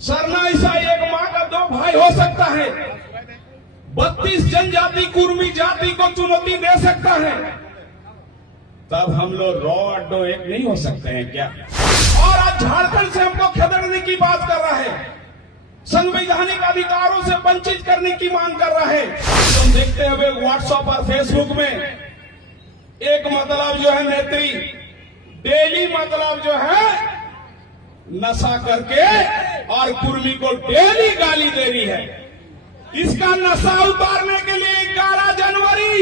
सरना ईसाई एक मां का दो भाई हो सकता है। 32 जनजाति कुर्मी जाति को चुनौती दे सकता है, तब हम लोग रॉ अड्डो एक नहीं हो सकते हैं क्या? और आज झारखंड से हमको खदेड़ने की बात कर रहा है, संवैधानिक अधिकारों से वंचित करने की मांग कर रहा है। तुम देखते हुए व्हाट्सएप और फेसबुक में एक मतलब जो है नेत्री डेली मतलब जो है नशा करके और कुर्मी को डेली गाली दे रही है। इसका नशा उतारने के लिए 11 जनवरी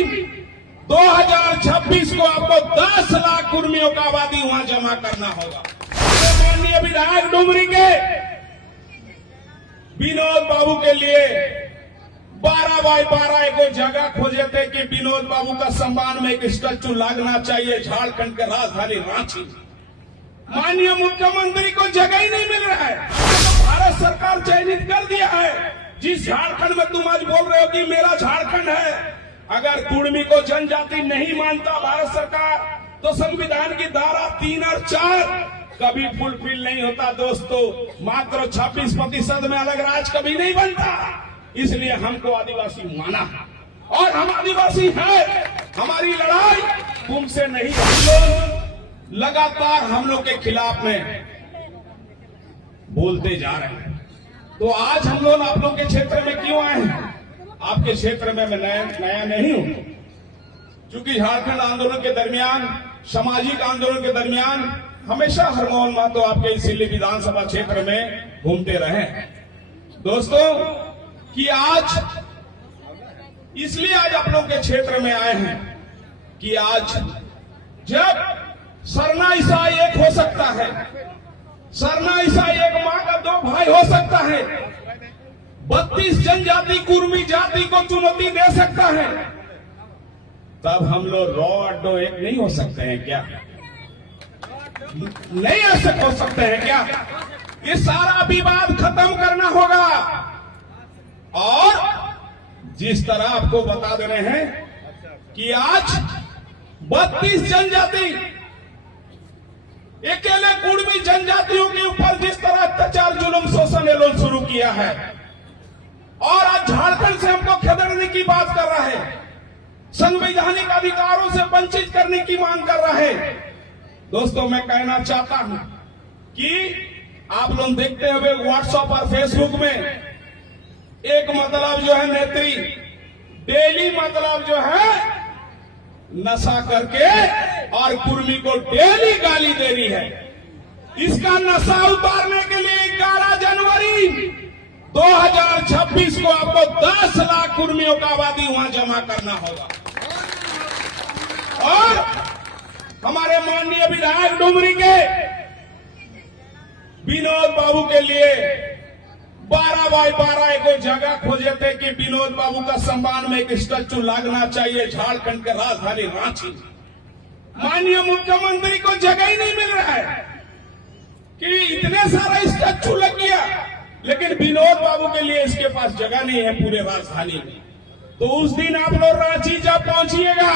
2026 को आपको 10 लाख कुर्मियों का आबादी वहां जमा करना होगा। माननीय विधायक डुमरी के विनोद बाबू के लिए 12x12 एक जगह खोजे थे कि विनोद बाबू का सम्मान में एक स्टैचू लगना चाहिए झारखंड के राजधानी रांची। माननीय मुख्यमंत्री को जगह ही नहीं मिल रहा है। तो भारत सरकार चयनित कर दिया है। जिस झारखंड में तुम आज बोल रहे हो कि मेरा झारखंड है, अगर कुर्मी को जनजाति नहीं मानता भारत सरकार तो संविधान की धारा 3 और 4 कभी फुलफिल नहीं होता। दोस्तों, मात्र 26% में अलग राज्य कभी नहीं बनता। इसलिए हमको आदिवासी माना और हम आदिवासी हैं। हमारी लड़ाई तुमसे नहीं। हम लोग लगातार हम लोग के खिलाफ में बोलते जा रहे हैं। तो आज हम लोग आप लोग के क्षेत्र में क्यों आए हैं? आपके क्षेत्र में मैं नया नहीं हूं, क्योंकि झारखंड आंदोलन के दरमियान, सामाजिक आंदोलन के दरमियान हमेशा हरमोहन महतो आपके इसीलिए विधानसभा क्षेत्र में घूमते रहे। दोस्तों, कि आज इसलिए आज आप लोग के क्षेत्र में आए हैं कि आज जब सरना ईसाई एक हो सकता है, सरना ईसाई एक मां का दो भाई हो सकता है, 32 जनजाति कुर्मी जाति को चुनौती दे सकता है, तब हम लोग रॉ अड्डो एक नहीं हो सकते हैं क्या? नहीं हो सकते हैं क्या? ये सारा विवाद खत्म करना होगा। और जिस तरह आपको बता दे रहे हैं कि आज 32 जनजाति अकेले कुर्मी जनजातियों के ऊपर जिस तरह अत्याचार जुल्म शोषण ये लोग शुरू किया है, और आज झारखंड से हमको खदेड़ने की बात कर रहा है, संवैधानिक अधिकारों से वंचित करने की मांग कर रहा है। दोस्तों, मैं कहना चाहता हूं कि आप लोग देखते हुए व्हाट्सएप और फेसबुक में एक मतलब जो है नेत्री डेली मतलब जो है नशा करके और कुर्मी को डेली गाली दे रही है। इसका नशा उतारने के लिए 11 जनवरी 2026 को आपको 10 लाख कुर्मियों का आबादी वहां जमा करना होगा। और हमारे माननीय विधायक डुमरी के विनोद बाबू के लिए 12x12 एक जगह खोजे थे कि विनोद बाबू का सम्मान में एक स्टैचू लगना चाहिए झारखंड के राजधानी रांची। माननीय मुख्यमंत्री को जगह ही नहीं मिल रहा है कि इतने सारा स्टैचू लग गया, लेकिन विनोद बाबू के लिए इसके पास जगह नहीं है पूरे राजधानी में। तो उस दिन आप लोग रांची जब पहुंचिएगा,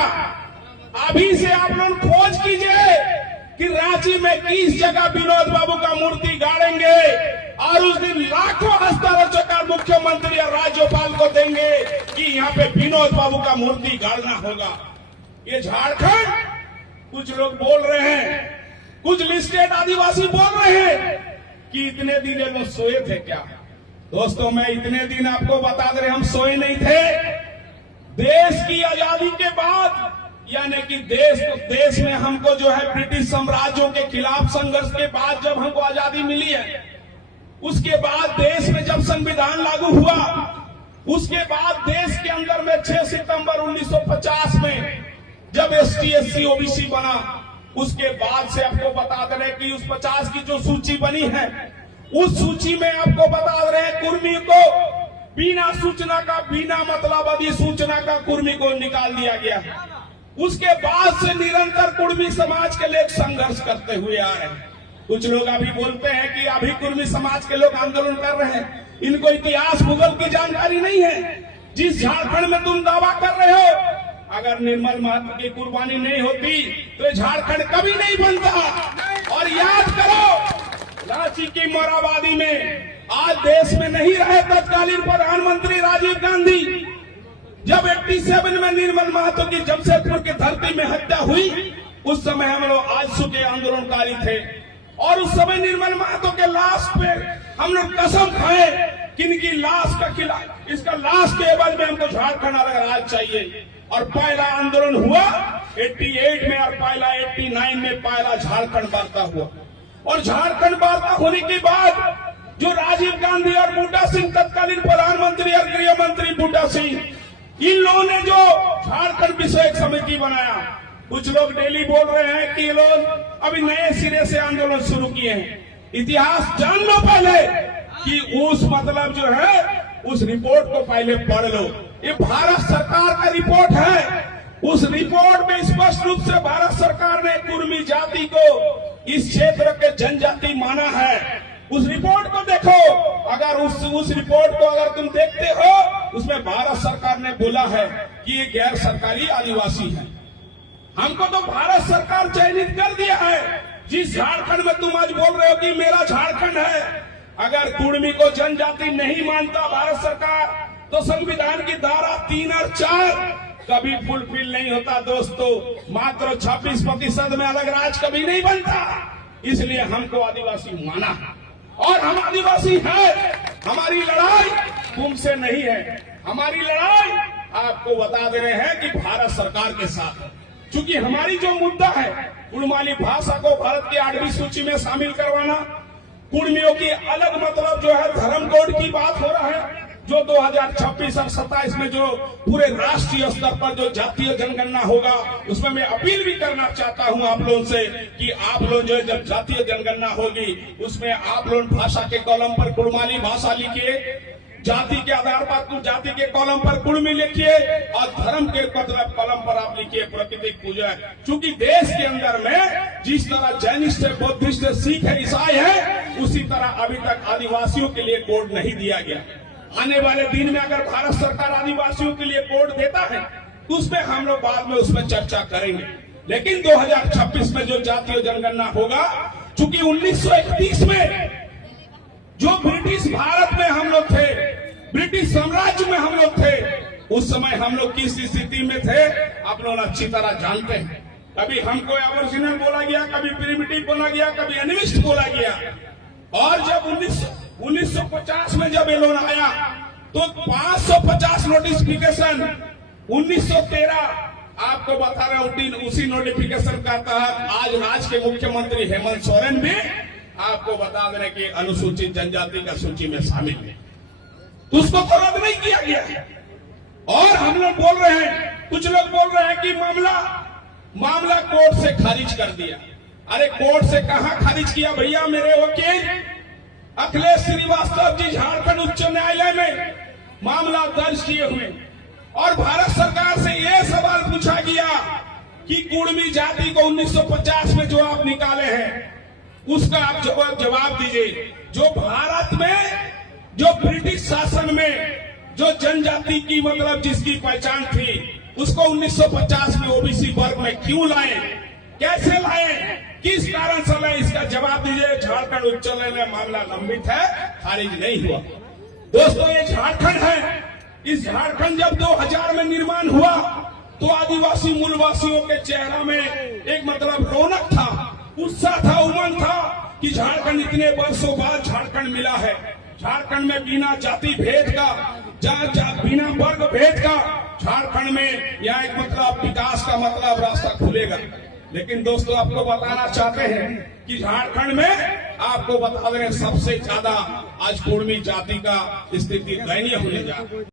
अभी से आप लोग खोज कीजिए कि रांची में किस जगह विनोद बाबू का मूर्ति गाड़ेंगे, और उस दिन लाखों हस्ताक्षर मुख्यमंत्री और राज्यपाल को देंगे कि यहाँ पे विनोद बाबू का मूर्ति गाड़ना होगा। ये झारखंड, कुछ लोग बोल रहे हैं, कुछ लिस्टेड आदिवासी बोल रहे हैं कि इतने दिन ये लोग सोए थे क्या? दोस्तों, मैं इतने दिन आपको बता दे रहे, हम सोए नहीं थे। देश की आजादी के बाद, यानी कि देश में हमको जो है ब्रिटिश साम्राज्यों के खिलाफ संघर्ष के बाद जब हमको आजादी मिली है, उसके बाद देश में जब संविधान लागू हुआ, उसके बाद देश के अंदर में 6 सितंबर 1950 में जब ST SC OBC बना, उसके बाद से आपको बता दे रहे कि उस 50 की जो सूची बनी है, उस सूची में आपको बता दे रहे कुर्मी को बिना सूचना का, बिना मतलब अधिसूचना का कुर्मी को निकाल दिया गया। उसके बाद से निरंतर कुर्मी समाज के लिए संघर्ष करते हुए आ रहे हैं। कुछ लोग अभी बोलते हैं कि अभी कुर्मी समाज के लोग आंदोलन कर रहे हैं, इनको इतिहास भूगोल की जानकारी नहीं है। जिस झारखंड में तुम दावा कर रहे हो, अगर निर्मल महतो की कुर्बानी नहीं होती तो झारखंड कभी नहीं बनता। और याद करो, रांची की मोरहाबादी में आज देश में नहीं रहे तत्कालीन प्रधानमंत्री राजीव गांधी। जब 87 में निर्मल महतो की जमशेदपुर की धरती में हत्या हुई, उस समय हम लोग आजसू के आंदोलनकारी थे और उस समय निर्मल महतो के लाश पे हम लोग कसम खाए कि इनकी लाश का खिलाफ, इसका लाश के एवज में हमको झारखंड अलग राज्य चाहिए। और पहला आंदोलन हुआ 88 में और पहला 89 में पहला झारखंड वार्ता हुआ। और झारखंड वार्ता होने के बाद जो राजीव गांधी और बूटा सिंह, तत्कालीन प्रधानमंत्री और गृह मंत्री बूटा सिंह, इन लोगों ने जो झारखंड विषयक समिति बनाया, कुछ लोग डेली बोल रहे हैं कि ये लोग अभी नए सिरे से आंदोलन शुरू किए हैं। इतिहास जान लो पहले कि उस मतलब जो है उस रिपोर्ट को पहले पढ़ लो। ये भारत सरकार का रिपोर्ट है। उस रिपोर्ट में स्पष्ट रूप से भारत सरकार ने कुर्मी जाति को इस क्षेत्र के जनजाति माना है। उस रिपोर्ट को देखो, अगर उस रिपोर्ट को अगर तुम देखते हो, उसमें भारत सरकार ने बोला है कि ये गैर सरकारी आदिवासी है। हमको तो भारत सरकार चयनित कर दिया है। जिस झारखंड में तुम आज बोल रहे हो कि मेरा झारखंड है, अगर कुर्मी को जनजाति नहीं मानता भारत सरकार, तो संविधान की धारा 3 और 4 कभी फुलफिल नहीं होता दोस्तों। मात्र 26% में अलग राज्य कभी नहीं बनता। इसलिए हमको आदिवासी माना है और हम आदिवासी हैं। हमारी लड़ाई तुमसे नहीं है, हमारी लड़ाई आपको बता दे रहे हैं कि भारत सरकार के साथ है। क्योंकि हमारी जो मुद्दा है, कुड़माली भाषा को भारत की 8वीं सूची में शामिल करवाना, कुर्मियों की अलग मतलब जो है धर्म कोड की बात हो रहा है, जो 2026 और 27 में जो पूरे राष्ट्रीय स्तर पर जो जातीय जनगणना होगा, उसमें मैं अपील भी करना चाहता हूं आप लोगों से कि आप लोग जो जब जातीय जनगणना होगी, उसमें आप लोग भाषा के कॉलम पर कुड़माली भाषा लिखिए, जाति के आधार पर जाति के कॉलम पर कुर्मी लिखिए और धर्म के मतलब कॉलम पर आप लिखिए प्राकृतिक पूजा। क्योंकि देश के अंदर में जिस तरह जैनिस्ट है, बौद्धिस्ट है, सिख है, ईसाई है, उसी तरह अभी तक आदिवासियों के लिए कोड नहीं दिया गया। आने वाले दिन में अगर भारत सरकार आदिवासियों के लिए कोड देता है तो उसमें हम लोग बाद में उसमें चर्चा करेंगे। लेकिन 2026 में जो जातीय जनगणना होगा, चूंकि 1931 में जो ब्रिटिश भारत में हम लोग थे, ब्रिटिश साम्राज्य में हम लोग थे, उस समय हम लोग किस स्थिति में थे आप लोग अच्छी तरह जानते हैं। कभी हमको एबोरिजिनल बोला गया, कभी प्रिमिटिव बोला गया, कभी एनिमिस्ट बोला गया। और जब 1950 में जब ये लोन आया तो 550 नोटिफिकेशन 1913 आपको बता रहा हूं, उसी नोटिफिकेशन का तहत आज राज्य के मुख्यमंत्री हेमंत सोरेन भी आपको बता दें कि अनुसूचित जनजाति का सूची में शामिल है। उसको तो रद्द नहीं किया गया है। और हम लोग बोल रहे हैं, कुछ लोग बोल रहे हैं कि मामला कोर्ट से खारिज कर दिया। अरे कोर्ट से कहां खारिज किया भैया? मेरे वकील अखिलेश श्रीवास्तव जी झारखंड उच्च न्यायालय में मामला दर्ज किए हुए और भारत सरकार से यह सवाल पूछा गया कि कुर्मी जाति को 1950 में जो आप निकाले हैं उसका आप जवाब दीजिए। जो भारत में जो ब्रिटिश शासन में जो जनजाति की मतलब जिसकी पहचान थी, उसको 1950 में ओबीसी वर्ग में क्यों लाए, कैसे लाए, किस कारण से लाए, इसका जवाब दीजिए। झारखंड उच्च न्यायालय में मामला लंबित है, खारिज नहीं हुआ। दोस्तों ये झारखंड है। इस झारखंड जब 2000 में निर्माण हुआ तो आदिवासी मूलवासियों के चेहरा में एक मतलब रौनक था, उत्साह था, उमंग था कि झारखंड इतने वर्षों बाद झारखंड मिला है। झारखंड में बिना जाति भेद का, बिना वर्ग भेद का झारखंड में यहाँ एक मतलब विकास का मतलब रास्ता खुलेगा। लेकिन दोस्तों आपको बताना चाहते हैं कि झारखंड में आपको बता दें सबसे ज्यादा आज कुर्मी जाति का स्थिति दयनीय होने जा रही है।